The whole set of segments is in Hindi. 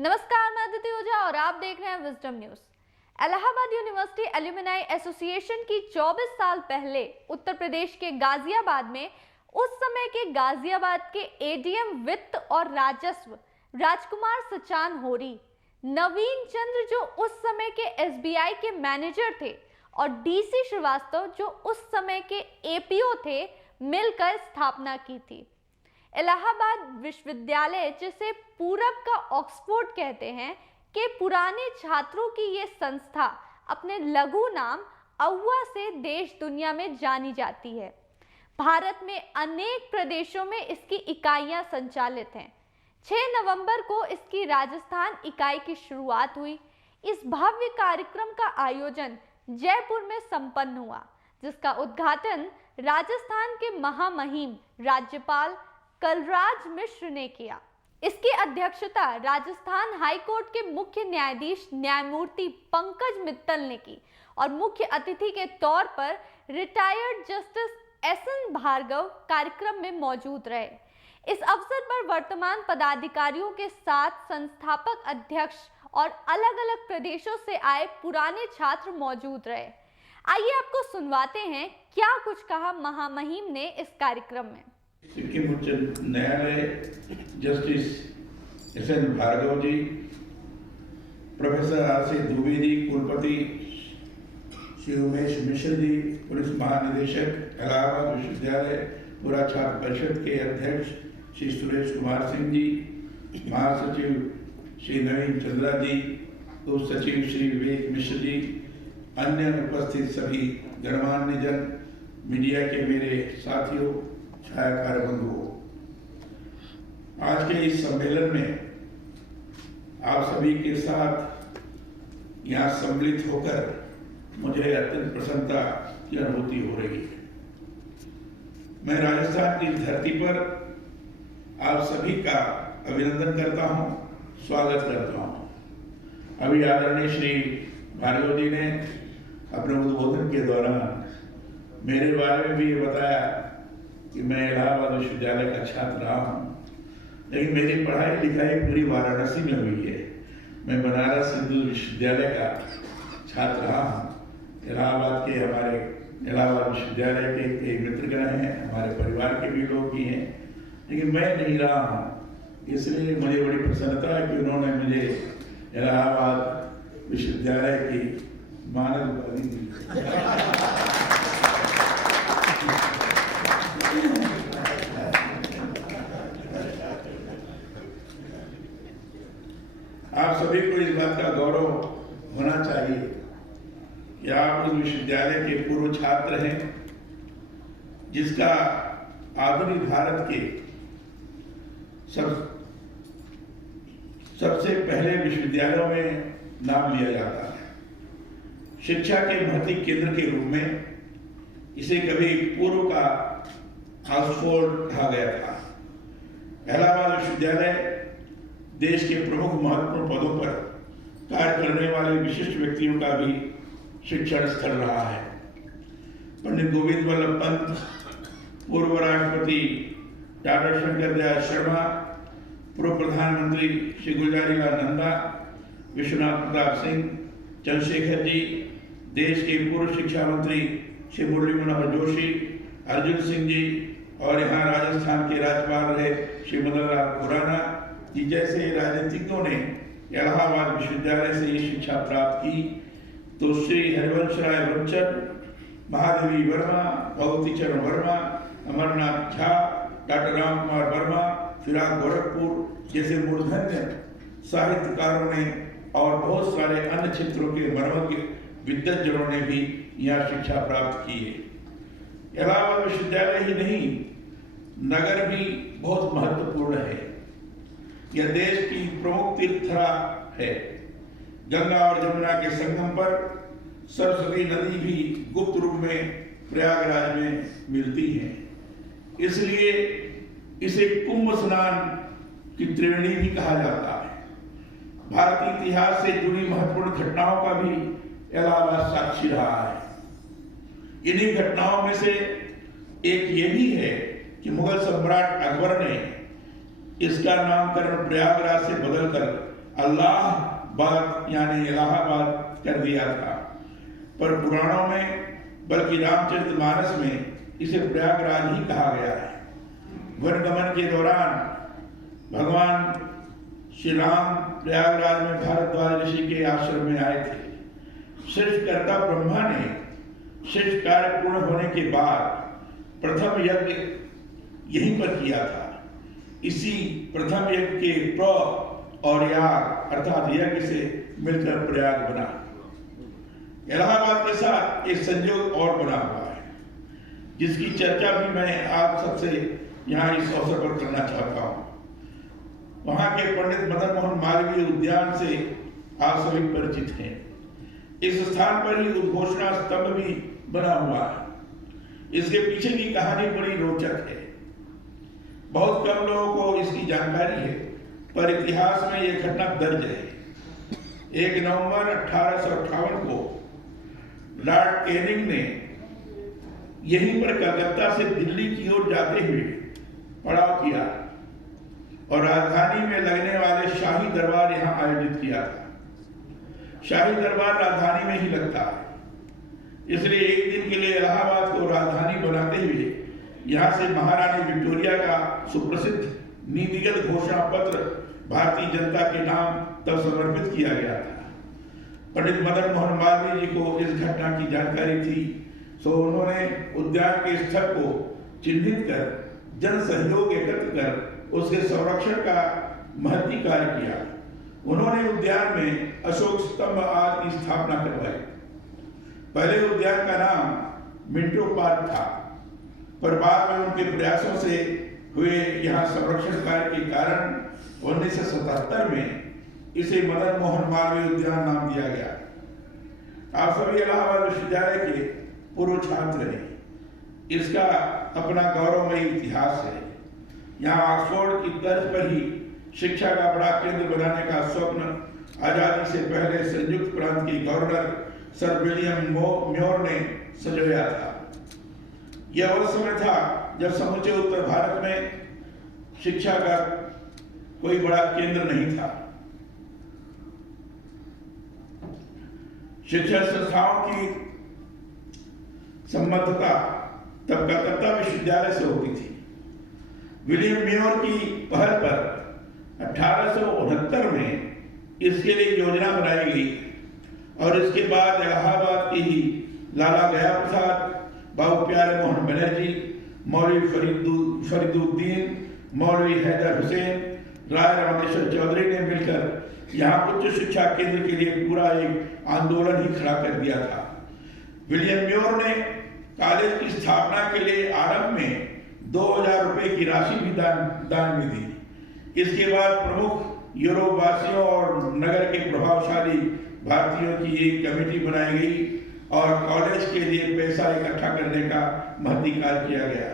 नमस्कार, मैं अदिति ओझा और आप देख रहे हैं wisdom news. Allahabad university alumni association की 24 साल पहले उत्तर प्रदेश के गाजियाबाद में उस समय के गाजियाबाद के एडीएम वित्त और राजस्व राजकुमार सचान होरी, नवीन चंद्र जो उस समय के एसबीआई के मैनेजर थे और डीसी श्रीवास्तव जो उस समय के एपीओ थे, मिलकर स्थापना की थी। इलाहाबाद विश्वविद्यालय, जिसे पूरब का ऑक्सफोर्ड कहते हैं, के पुराने छात्रों की ये संस्था अपने लघु नाम अव्वा से देश दुनिया में जानी जाती है। भारत में अनेक प्रदेशों में इसकी इकाइयां संचालित हैं। 6 नवंबर को इसकी राजस्थान इकाई की शुरुआत हुई। इस भव्य कार्यक्रम का आयोजन जयपुर में संपन्न हुआ, जिसका उद्घाटन राजस्थान के महामहिम राज्यपाल कलराज मिश्र ने किया। इसकी अध्यक्षता राजस्थान हाईकोर्ट के मुख्य न्यायाधीश न्यायमूर्ति पंकज मित्तल ने की और मुख्य अतिथि के तौर पर रिटायर्ड जस्टिस एसएन भार्गव कार्यक्रम में मौजूद रहे। इस अवसर पर वर्तमान पदाधिकारियों के साथ संस्थापक अध्यक्ष और अलग-अलग प्रदेशों से आए पुराने छात्र मौजूद रहे। आइए आपको सुनवाते हैं क्या कुछ कहा महामहिम ने इस कार्यक्रम में। सिक्किम उच्च न्यायालय जस्टिस एसएन भार्गव जी, प्रोफेसर आरसी द्विवेदी, कुलपति श्री उमेश मिश्र जी, पुलिस महानिदेशक इलाहाबाद विश्वविद्यालय पूरा छात्र परिषद के अध्यक्ष श्री सुरेश कुमार सिंह जी, महासचिव श्री नवीन चंद्रा जी, उप सचिव श्री विवेक मिश्र जी, अन्य उपस्थित सभी गणमान्य जन, मीडिया के मेरे साथियों, छायाकार बंधुओं, आज के इस सम्मेलन में आप सभी के साथ यहाँ सम्मिलित होकर मुझे अत्यंत प्रसन्नता की अनुभूति हो रही है। मैं राजस्थान की धरती पर आप सभी का अभिनंदन करता हूँ, स्वागत करता हूँ। अभी आदरणीय श्री भार्गव जी ने अपने उद्बोधन के दौरान मेरे बारे में भी ये बताया कि मैं इलाहाबाद विश्वविद्यालय का छात्र रहा हूँ, लेकिन मेरी पढ़ाई लिखाई पूरी वाराणसी में हुई है। मैं बनारस हिंदू विश्वविद्यालय का छात्र रहा हूँ। इलाहाबाद के हमारे इलाहाबाद विश्वविद्यालय के कई मित्रगण हैं, हमारे परिवार के भी लोग भी हैं, लेकिन मैं नहीं रहा हूँ। इसलिए मुझे बड़ी प्रसन्नता है कि उन्होंने मुझे इलाहाबाद विश्वविद्यालय की मानद उपाधि दी। आप सभी को इस बात का गौरव होना चाहिए कि आप उस विश्वविद्यालय के पूर्व छात्र हैं जिसका आधुनिक भारत के सबसे पहले विश्वविद्यालयों में नाम लिया जाता है। शिक्षा के महती केंद्र के रूप में इसे कभी पूर्व का ऑक्सफोर्ड कहा गया था। इलाहाबाद विश्वविद्यालय देश के प्रमुख महत्वपूर्ण पदों पर कार्य करने वाले विशिष्ट व्यक्तियों का भी शिक्षण स्थल रहा है। पंडित गोविंद वल्लभ पंत, पूर्व राष्ट्रपति डॉक्टर शंकर दयाल शर्मा, पूर्व प्रधानमंत्री श्री गुलजारीलाल नंदा, विश्वनाथ प्रताप सिंह, चंद्रशेखर जी, देश के पूर्व शिक्षा मंत्री श्री मुरली मनोहर जोशी, अर्जुन सिंह जी और यहाँ राजस्थान के राज्यपाल रहे श्री मदन लाल खुराना जी जैसे राजनीतिज्ञों ने इलाहाबाद विश्वविद्यालय से ये शिक्षा प्राप्त की, तो श्री हरिवंश राय बच्चन, महादेवी वर्मा, भगवती चरण वर्मा, अमरनाथ झा, डॉक्टर राम कुमार वर्मा, फिराक गोरखपुर जैसे मूर्धन्य साहित्यकारों ने और बहुत सारे अन्य क्षेत्रों के मर्मज्ञ विद्वज्जनों ने भी यहाँ शिक्षा प्राप्त की है। इलाहाबाद विश्वविद्यालय ही नहीं, नगर भी बहुत महत्वपूर्ण है। यह देश की प्रमुख तीर्थधरा है। गंगा और जमुना के संगम पर सरस्वती नदी भी गुप्त रूप में प्रयागराज में मिलती है, इसलिए इसे कुंभ स्नान की त्रिवेणी भी कहा जाता है। भारतीय इतिहास से जुड़ी महत्वपूर्ण घटनाओं का भी इलाहाबाद साक्षी रहा है। इन्हीं घटनाओं में से एक ये भी है कि मुगल सम्राट अकबर ने इसका नामकरण प्रयागराज से बदलकर अल्लाहाबाद यानी इलाहाबाद कर दिया था, पर पुराणों में बल्कि रामचरितमानस में इसे प्रयागराज ही कहा गया है। वनगमन के दौरान भगवान श्री राम प्रयागराज में भारद्वाज ऋषि के आश्रम में आए थे। सृष्टिकर्ता ब्रह्मा ने सृष्टि कार्य पूर्ण होने के बाद प्रथम यज्ञ यहीं पर किया था। इसी प्रथम यज्ञ के प्र और याग अर्थात यज्ञ से मिलकर प्रयाग बना। इलाहाबाद के साथ एक संयोग और बना हुआ है, जिसकी चर्चा भी मैं आप सबसे यहाँ इस अवसर पर करना चाहता हूँ। वहाँ के पंडित मदन मोहन मालवीय उद्यान से आप सभी परिचित हैं। इस स्थान पर ही उद्घोषणा स्तंभ भी बना हुआ है। इसके पीछे की कहानी बड़ी रोचक है। बहुत कम लोगों को इसकी जानकारी है, पर इतिहास में यह घटना दर्ज है। 1 नवंबर 1858 को लॉर्ड कैनिंग ने यहीं पर कलकत्ता से दिल्ली की ओर जाते हुए पड़ाव किया और राजधानी में लगने वाले शाही दरबार यहाँ आयोजित किया था। शाही दरबार राजधानी में ही लगता है, इसलिए एक दिन के लिए इलाहाबाद को राजधानी बनाते हुए यहाँ से महारानी विक्टोरिया का सुप्रसिद्ध नीतिगत घोषणा पत्र भारतीय जनता के नाम तब समर्पित किया गया था। पंडित मदन मोहन मालवीय जी को इस घटना की जानकारी थी, सो उन्होंने उद्यान के स्थल को चिन्हित कर जन सहयोग एकत्र कर उसके संरक्षण का महती कार्य किया। उन्होंने उद्यान में अशोक स्तंभ आदि की स्थापना करवाई। पहले उद्यान का नाम मिंटो पार्क था, पर बाद में उनके प्रयासों से हुए यहाँ संरक्षण कार्य के कारण 1977 में इसे मदन मोहन मालवीय उद्यान नाम दिया गया। आप सभी इलाहाबाद विश्वविद्यालय के पूर्व छात्र हैं। इसका अपना गौरवमयी इतिहास है। यहाँ ऑक्सफोर्ड की तर्ज पर ही शिक्षा का बड़ा केंद्र बनाने का स्वप्न आजादी से पहले संयुक्त प्रांत के गवर्नर सर विलियम म्योर ने सजोया था। यह वह समय था जब समूचे उत्तर भारत में शिक्षा का कोई बड़ा केंद्र नहीं था। शिक्षा संस्थाओं की संबद्धता तब कलकत्ता विश्वविद्यालय से होती थी। विलियम म्योर की पहल पर 1869 में इसके लिए योजना बनाई गई और इसके बाद इलाहाबाद की ही लाला गया प्रसाद, बाबू प्यारे मोहन बनर्जी, मौलवी फरीदुद्दीन, मौलवी हैदर हुसैन, राय रामेश्वर चौधरी ने मिलकर यहाँ उच्च शिक्षा केंद्र के लिए पूरा एक आंदोलन ही खड़ा कर दिया था। विलियम म्योर ने कॉलेज की स्थापना के लिए आरंभ में 2000 रुपए की राशि भी दान में दी। इसके बाद प्रमुख यूरोप वासियों और नगर के प्रभावशाली भारतीयों की एक कमेटी बनाई गई और कॉलेज के लिए पैसा इकट्ठा करने का महती कार्य किया गया।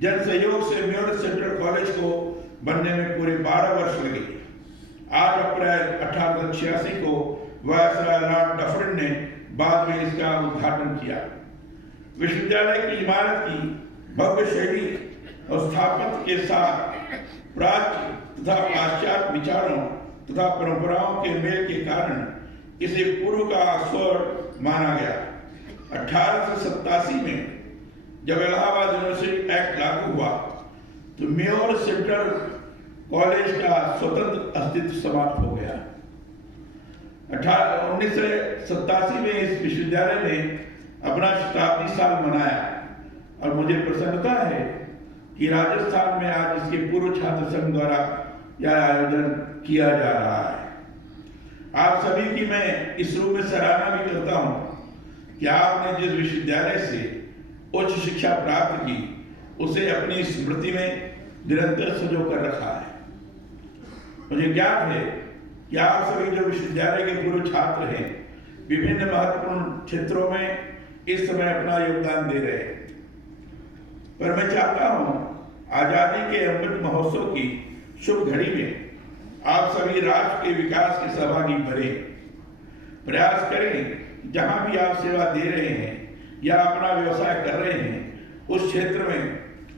जन सहयोग से म्योर सेंट्रल कॉलेज को बनने में पूरे 12 वर्ष लगे। 8 अप्रैल 1886 को वायसराय लॉर्ड डफरिन ने बाद में इसका उद्घाटन किया। विश्वविद्यालय की इमारत की भव्य शैली और स्थापत्य के साथ प्राच्य तथा पाश्चात्य विचारों तथा परंपराओं के मेल के कारण इसे पूर्व का ऑक्सफोर्ड माना गया। 1887 में जब इलाहाबाद यूनिवर्सिटी एक्ट लागू हुआ तो म्योर सेंट्रल कॉलेज का स्वतंत्र अस्तित्व समाप्त हो गया। 1987 में इस विश्वविद्यालय ने अपना शताब्दी साल मनाया और मुझे प्रसन्नता है कि राजस्थान में आज इसके पूर्व छात्र संघ द्वारा यह आयोजन किया जा रहा है। आप सभी की मैं इस रूप में सराहना भी करता हूं कि आपने जिस विश्वविद्यालय से उच्च शिक्षा प्राप्त की उसे अपनी स्मृति में निरंतर संजो कर रखा है। मुझे ज्ञात है कि आप सभी जो विश्वविद्यालय के पूर्व छात्र हैं विभिन्न महत्वपूर्ण क्षेत्रों में इस समय अपना योगदान दे रहे हैं, पर मैं चाहता हूं आजादी के अमृत महोत्सव की शुभ घड़ी में आप सभी राष्ट्र के विकास के सहभागी बने। प्रयास करें जहां भी आप सेवा दे रहे हैं या अपना व्यवसाय कर रहे हैं उस क्षेत्र में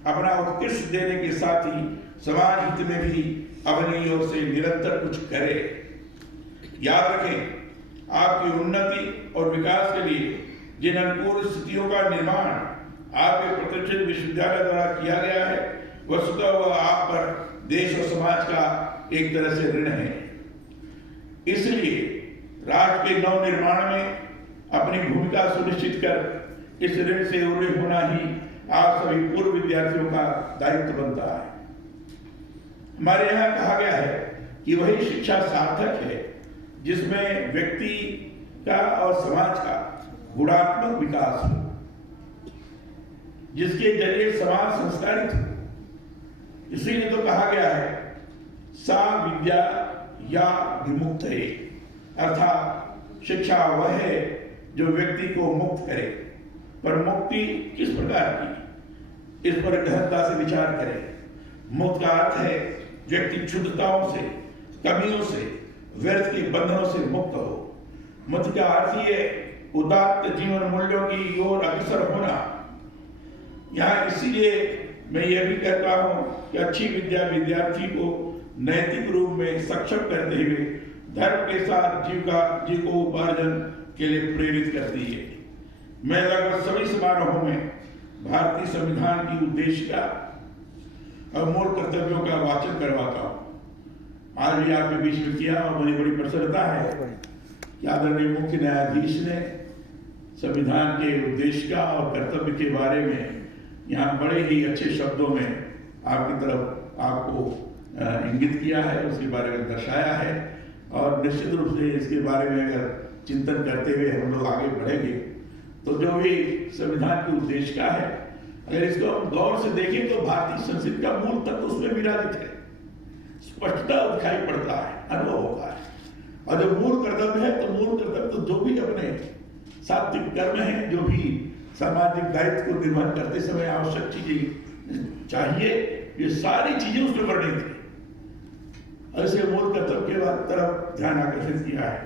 अपना उत्कृष्ट देने के साथ ही समाज हित में भी अपनी ओर से निरंतर कुछ करें। याद रखें, आपकी उन्नति और विकास के लिए जिन अनुकूल स्थितियों का निर्माण आपके प्रतिष्ठित विश्वविद्यालय द्वारा किया गया है, वस्तुतः वह आप पर देश और समाज का एक तरह से ऋण है। इसलिए राष्ट्र के नव निर्माण में अपनी भूमिका सुनिश्चित कर इस ऋण से उन्नत होना ही आप सभी पूर्व विद्यार्थियों का दायित्व बनता है। हमारे यहाँ कहा गया है कि वही शिक्षा सार्थक है जिसमें व्यक्ति का और समाज का गुणात्मक विकास हो, जिसके जरिए समाज संस्कारित हो। इसीलिए तो कहा गया है सा विद्या या विमुक्तये, अर्थात शिक्षा वह है जो व्यक्ति को मुक्त करे। पर मुक्ति किस प्रकार की, इस पर गहनता से विचार करें। मुक्त का अर्थ है व्यक्ति क्षुद्रताओं से, कमियों से, व्यर्थ के बंधनों से मुक्त हो। मुक्त का अर्थ ही है उदात्त जीवन मूल्यों की ओर अग्रसर होना। यहाँ इसीलिए मैं यह भी कहता हूं कि अच्छी विद्या विद्यार्थी को नैतिक रूप में सक्षम करते हुए धर्म के साथ जीविकोपार्जन के लिए प्रेरित करती है। मैं लगभग सभी समारोहों में भारतीय संविधान की उद्देशिका और मूल कर्तव्यों का वाचन करवाता हूँ। आज भी आपके बीच में किया और मुझे बड़ी प्रसन्नता है कि आदरणीय मुख्य न्यायाधीश ने संविधान के उद्देशिका और कर्तव्य के बारे में यहाँ बड़े ही अच्छे शब्दों में आपकी तरफ आपको इंगित किया है, उसके बारे में दर्शाया है। और निश्चित रूप से इसके बारे में अगर चिंतन करते हुए हम लोग आगे बढ़ेंगे तो जो भी संविधान की उद्देशिका है, अगर इसको हम गौर से देखें तो भारतीय संस्कृति का मूल तत्व उसमें विराजित है, स्पष्टता दिखाई पड़ता है, अनुभव होता है। और जो मूल कर्तव्य है तो मूल कर्तव्य तो जो भी अपने सात्विक कर्म है, जो भी सामाजिक दायित्व को निर्वहन करते समय आवश्यक चीजें चाहिए, ये सारी चीजें उसमें वर्णित है। ऐसे मूल कर्तव्य के बाद तरफ ध्यान आकर्षित किया है।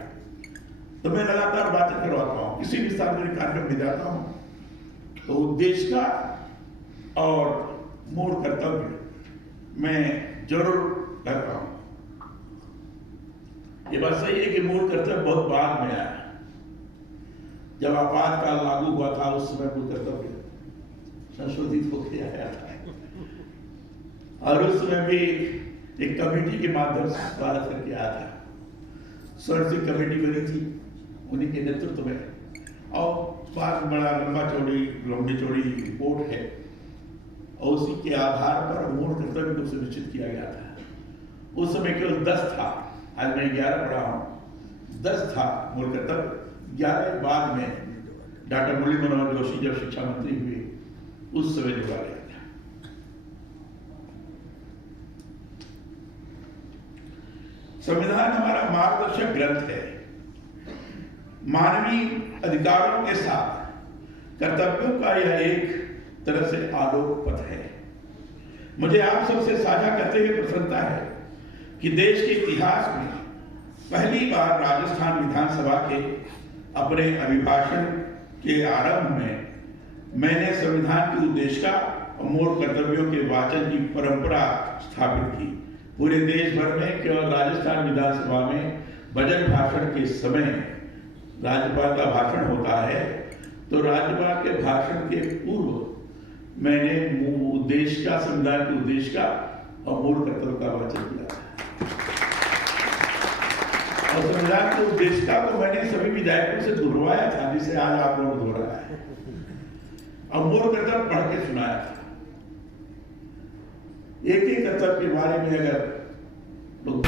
तो मैं लगातार बातें करवाता हूँ, किसी भी सार्वजनिक कार्यक्रम में जाता हूँ तो उद्देश्य का और मूल कर्तव्य मैं जरूर करता हूँ। ये बात सही है कि मूल कर्तव्य बहुत बाद में आया। जब आपातकाल लागू हुआ था उस समय मूल कर्तव्य संशोधित होकर आया था और उस समय भी एक कमेटी के माध्यम से सुधार करके आया था। सर्वसिक कमेटी बनी थी उन्हीं के नेतृत्व में और बहुत बड़ा लंबी चौड़ी रिपोर्ट है और उसी के आधार पर मूल कर्तव्य को सुनिश्चित किया गया था। उस समय केवल 10 था, आज मैं 11 पढ़ा हूँ। 10 था मूल कर्तव्य, 11 बाद में डॉक्टर मुरली मनोहर जोशी जब शिक्षा मंत्री हुए उस समय जोड़ा गया था। संविधान हमारा मार्गदर्शक ग्रंथ है। मानवीय अधिकारों के साथ कर्तव्यों का यह एक तरह से आलोक पथ है। मुझे आप सबसे साझा करते हुए प्रसन्नता है कि देश के इतिहास में पहली बार राजस्थान विधानसभा के अपने अभिभाषण के आरंभ में मैंने संविधान की उद्देशिका और मूल कर्तव्यों के वाचन की परंपरा स्थापित की। पूरे देश भर में केवल राजस्थान विधानसभा में बजट भाषण के समय राज्यपाल का भाषण होता है, तो राज्यपाल के भाषण के पूर्व मैंने उद्देशिका, संविधान की उद्देशिका और मूल कर्तव्य का वाचन किया और संविधान की उद्देशिका को मैंने सभी विधायकों से दोहराया था, जिसे आज आप लोगों ने दोहराया है, और मूल कर्तव्य पढ़ के सुनाया था। एक ही कर्तव्य के बारे में अगर लोग